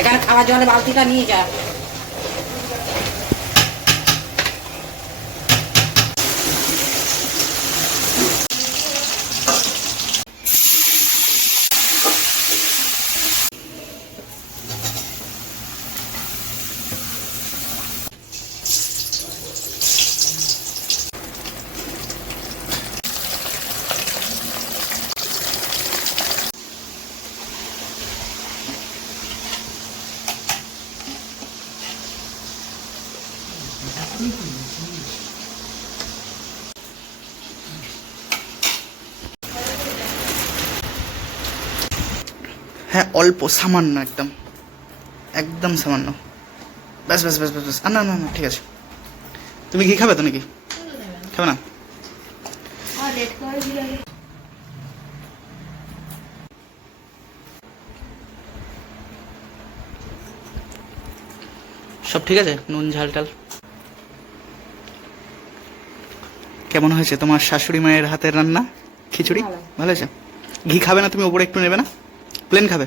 এখানে খাওয়ার জন্য বালতিটা নিয়ে যা। হ্যাঁ অল্প সামান্য, একদম একদম সামান্য, ব্যাস ব্যাস ব্যাস ব্যাস ব্যাস। না না না ঠিক আছে। তুমি ঘি খাবে তো নাকি? খাবে না? সব ঠিক আছে? নুন ঝাল টাল কেমন হয়েছে তোমার শাশুড়ি মায়ের হাতের রান্না? খিচুড়ি ভালো হয়েছে? ঘি খাবে না তুমি? ওপরে একটু নেবে না? প্লেন খাবে?